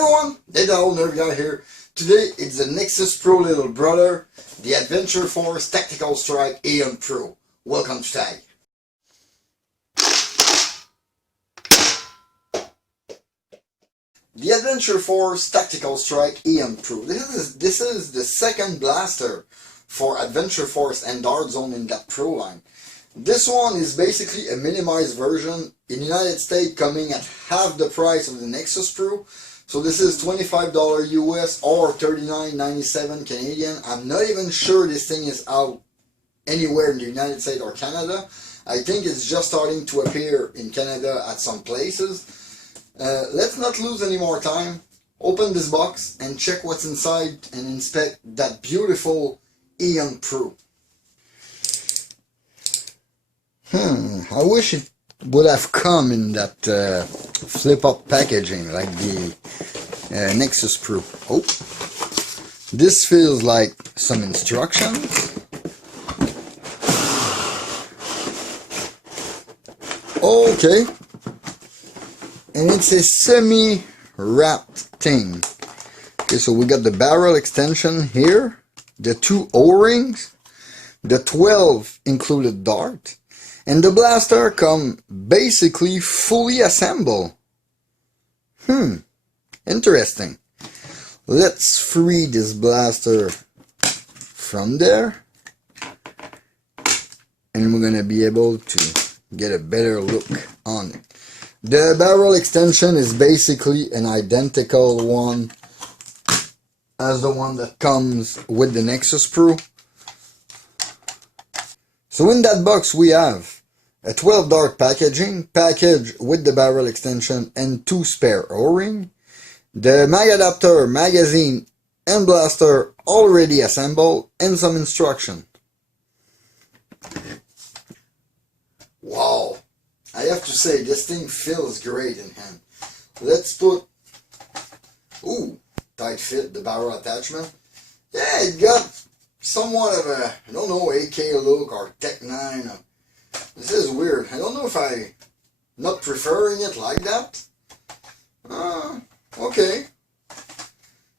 everyone, thatoldnerfguy here. Today it's the Nexus Pro little brother, the Adventureforce Tactical Strike Aeon Pro. Welcome to Tag. The Adventureforce Tactical Strike Aeon Pro. This is the second blaster for Adventureforce and Dart Zone in that Pro line. This one is basically a minimized version in the United States, coming at half the price of the Nexus Pro. So this is $25 US or $39.97 Canadian. I'm not even sure this thing is out anywhere in the United States or Canada. I think it's just starting to appear in Canada at some places. Let's not lose any more time. Open this box and check what's inside and inspect that beautiful Aeon Pro. I wish it would have come in that flip-up packaging like the Nexus Pro. Oh, this feels like some instructions. Okay, and it's a semi-wrapped thing. Okay, so we got the barrel extension here, the 2 O-rings, the 12 included dart, and the blaster come basically fully assembled. Interesting. Let's free this blaster from there, and we're gonna be able to get a better look on it. The barrel extension is basically an identical one as the one that comes with the Nexus Pro. So in that box we have a 12 dart package with the barrel extension and 2 spare O-ring, the mag adapter, magazine and blaster already assembled, and some instruction. Wow, I have to say this thing feels great in hand. Let's put, tight fit, the barrel attachment. Yeah, it got somewhat of a, I don't know, AK look or Tech 9. This is weird. I don't know if I'm not preferring it like that. Okay.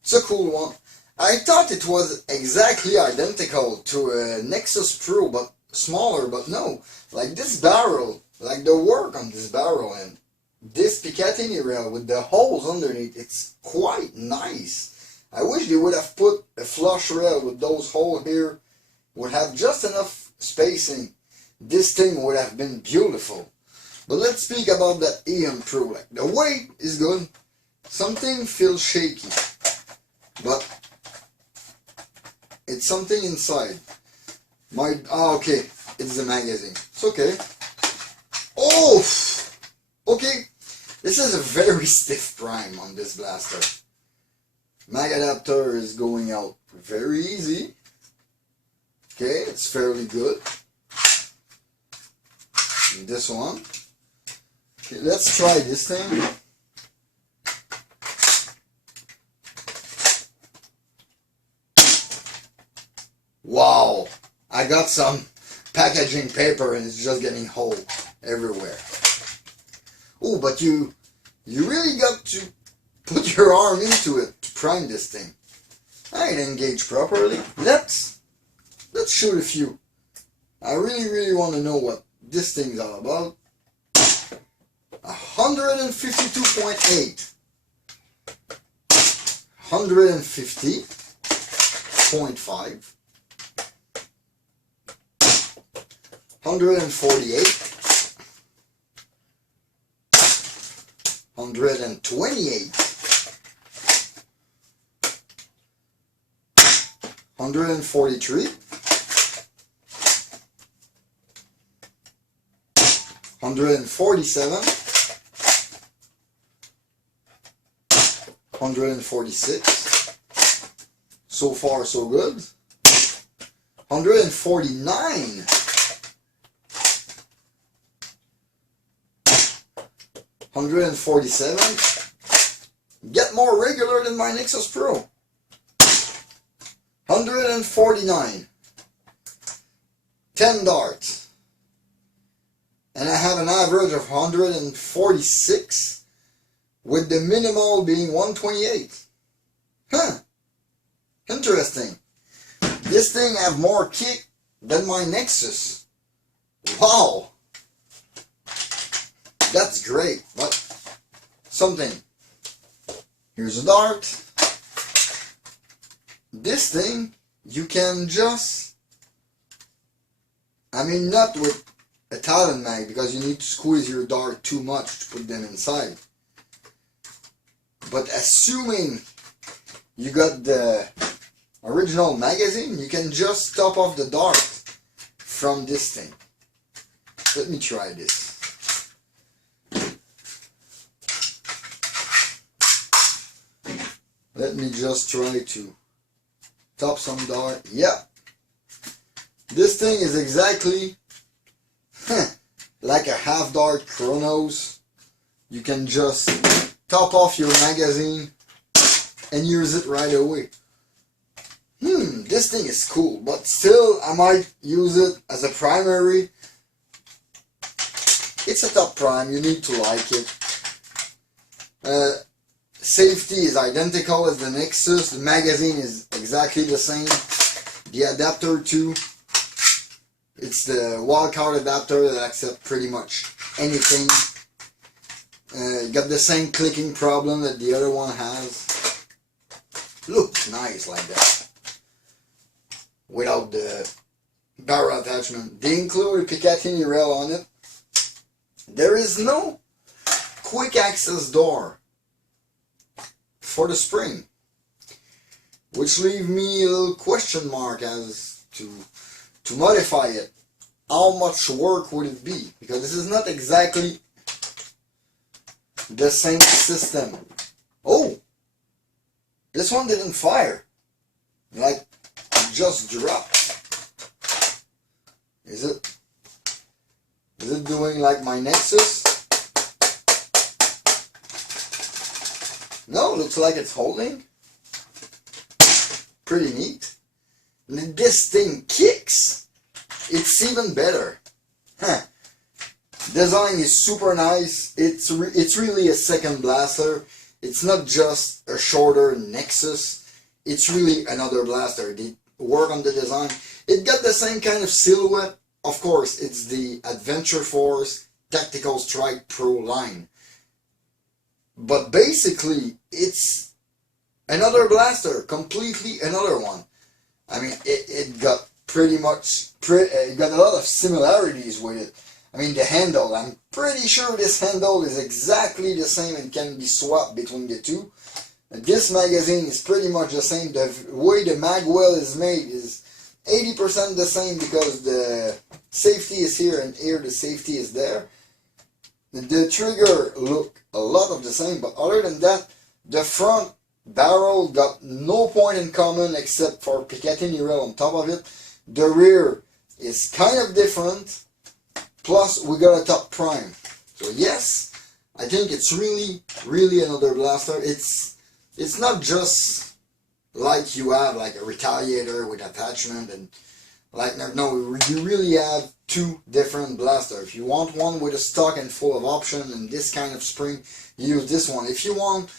It's a cool one. I thought it was exactly identical to a Nexus Pro, but smaller, but no. Like this barrel, like the work on this barrel and this Picatinny rail with the holes underneath, it's quite nice. I wish they would have put a flush rail with those holes here. Would have just enough spacing. This thing would have been beautiful. But let's speak about that Aeon Pro. Like, the weight is good. Something feels shaky. But it's something inside. Okay. It's the magazine. It's okay. Oh! Okay. This is a very stiff prime on this blaster. Mag adapter is going out very easy. Okay, it's fairly good. And this one. Okay, let's try this thing. Wow! I got some packaging paper and it's just getting whole everywhere. Oh, but you really got to put your arm into it to prime this thing. I ain't engaged properly. Let's shoot a few. I really want to know what this thing's all about. 152.8. 150.5. 148, 128, 143, 147, 146, so far so good, 149, 147. Get more regular than my Nexus Pro. 149. 10 darts. And I have an average of 146 with the minimal being 128. Huh, interesting. This thing have more kick than my Nexus. Wow, that's great. But something. Here's a dart. This thing, you can just, I mean, not with a Talon mag, because you need to squeeze your dart too much to put them inside. But assuming you got the original magazine, you can just top off the dart from this thing. Let me try this. Let me just try to top some dart. Yeah. This thing is exactly like a half dart chronos. You can just top off your magazine and use it right away. This thing is cool, but still I might use it as a primary. It's a top prime, you need to like it. Safety is identical as the Nexus. The magazine is exactly the same. The adapter too. It's the wildcard adapter that accepts pretty much anything. Got the same clicking problem that the other one has. Looks nice like that. Without the barrel attachment. They include a Picatinny rail on it. There is no quick access door for the spring, which leave me a little question mark as to modify it. How much work would it be? Because this is not exactly the same system. Oh, this one didn't fire. Like, it just dropped. Is it doing like my Nexus? No, looks like it's holding. Pretty neat. And this thing kicks. It's even better. Huh. Design is super nice. It's really a second blaster. It's not just a shorter Nexus. It's really another blaster. They work on the design. It got the same kind of silhouette. Of course, it's the AdventureForce Tactical Strike Pro line. But basically, it's another blaster, completely another one. I mean, it got pretty much, it got a lot of similarities with it. I mean, the handle, I'm pretty sure this handle is exactly the same and can be swapped between the two. And this magazine is pretty much the same. The way the magwell is made is 80% the same because the safety is here and here the safety is there. The trigger look a lot of the same, but other than that, the front barrel got no point in common except for Picatinny rail on top of it. The rear is kind of different, plus we got a top prime. So yes, I think it's really another blaster. It's not just like you have like a retaliator with attachment and like, no, you really have two different blasters. If you want one with a stock and full of option and this kind of spring, you use this one. If you want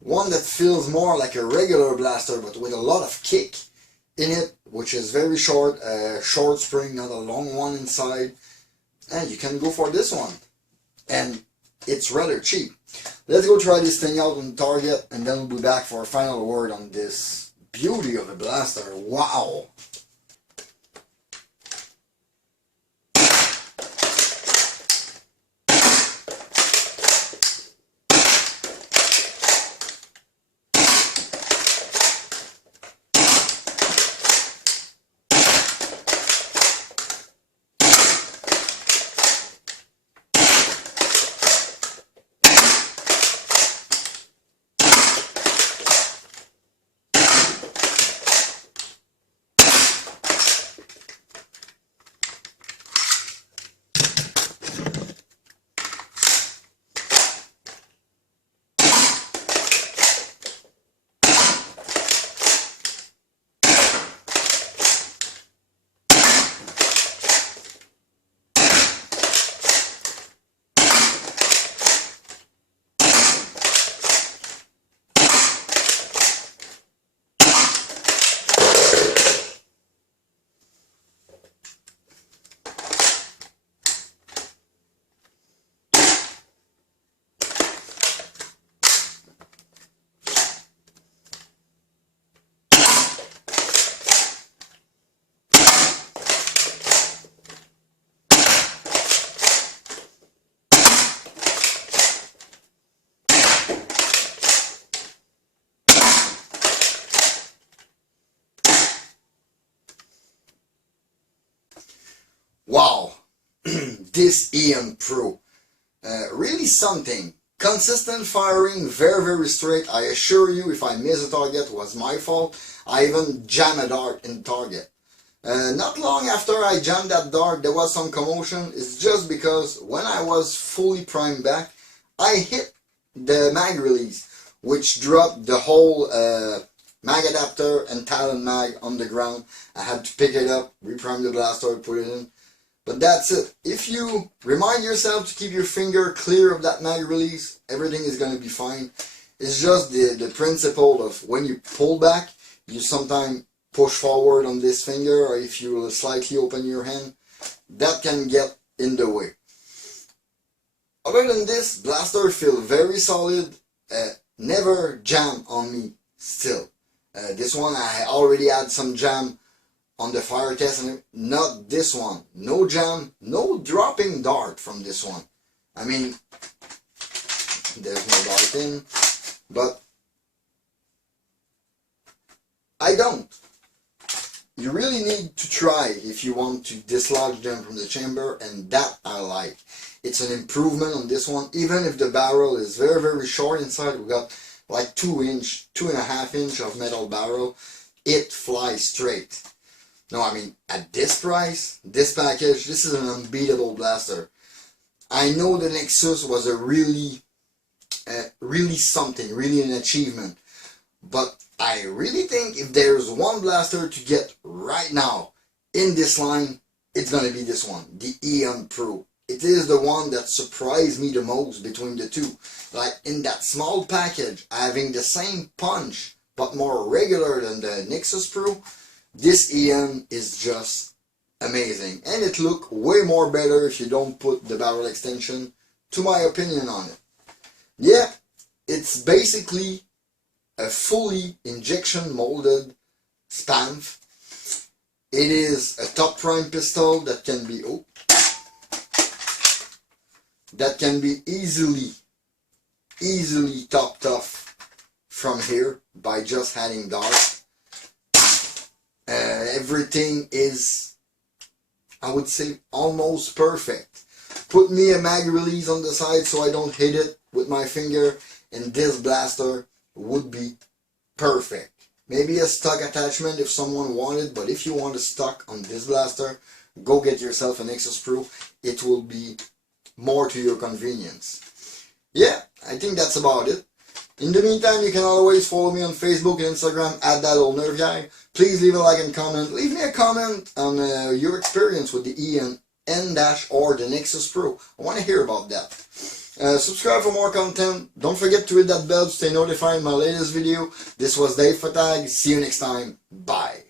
one that feels more like a regular blaster but with a lot of kick in it, which is very short, short spring, not a long one inside, and you can go for this one. And it's rather cheap. Let's go try this thing out on Target and then we'll be back for a final word on this beauty of a blaster. Wow! this Aeon Pro. Really something. Consistent firing, very straight. I assure you, if I miss a target, it was my fault. I even jammed a dart in target. Not long after I jammed that dart, there was some commotion. It's just because when I was fully primed back, I hit the mag release, which dropped the whole mag adapter and Talon mag on the ground. I had to pick it up, reprime the blaster, put it in. But that's it. If you remind yourself to keep your finger clear of that mag release, everything is going to be fine. It's just the principle of when you pull back, you sometimes push forward on this finger, or if you slightly open your hand, that can get in the way. Other than this, blaster feel very solid, never jam on me still. This one I already had some jam on the fire test, and not this one. No jam, no dropping dart from this one. I mean, there's no dart in, but I don't. You really need to try if you want to dislodge them from the chamber, and that I like. It's an improvement on this one, even if the barrel is very short inside. We got like 2.5 inch of metal barrel. It flies straight. No, I mean, at this price, this package, this is an unbeatable blaster. I know the Nexus was a really something, really an achievement. But I really think if there's one blaster to get right now in this line, it's going to be this one, the Aeon Pro. It is the one that surprised me the most between the two. Like in that small package, having the same punch, but more regular than the Nexus Pro, this Aeon is just amazing. And it looks way more better if you don't put the barrel extension, to my opinion on it. Yeah, it's basically a fully injection molded SPANF. It is a top prime pistol that can be easily topped off from here by just adding dart. Everything is, I would say, almost perfect. Put me a mag release on the side so I don't hit it with my finger, and this blaster would be perfect. Maybe a stock attachment if someone wanted, but if you want a stock on this blaster, go get yourself a Nexus Pro. It will be more to your convenience. Yeah, I think that's about it. In the meantime, you can always follow me on Facebook and Instagram at thatoldnerfguy. Please leave a like and comment. Leave me a comment on your experience with the Aeon N- or the Nexus Pro. I want to hear about that. Subscribe for more content. Don't forget to hit that bell to stay notified of my latest video. This was Dave Fatag. See you next time. Bye.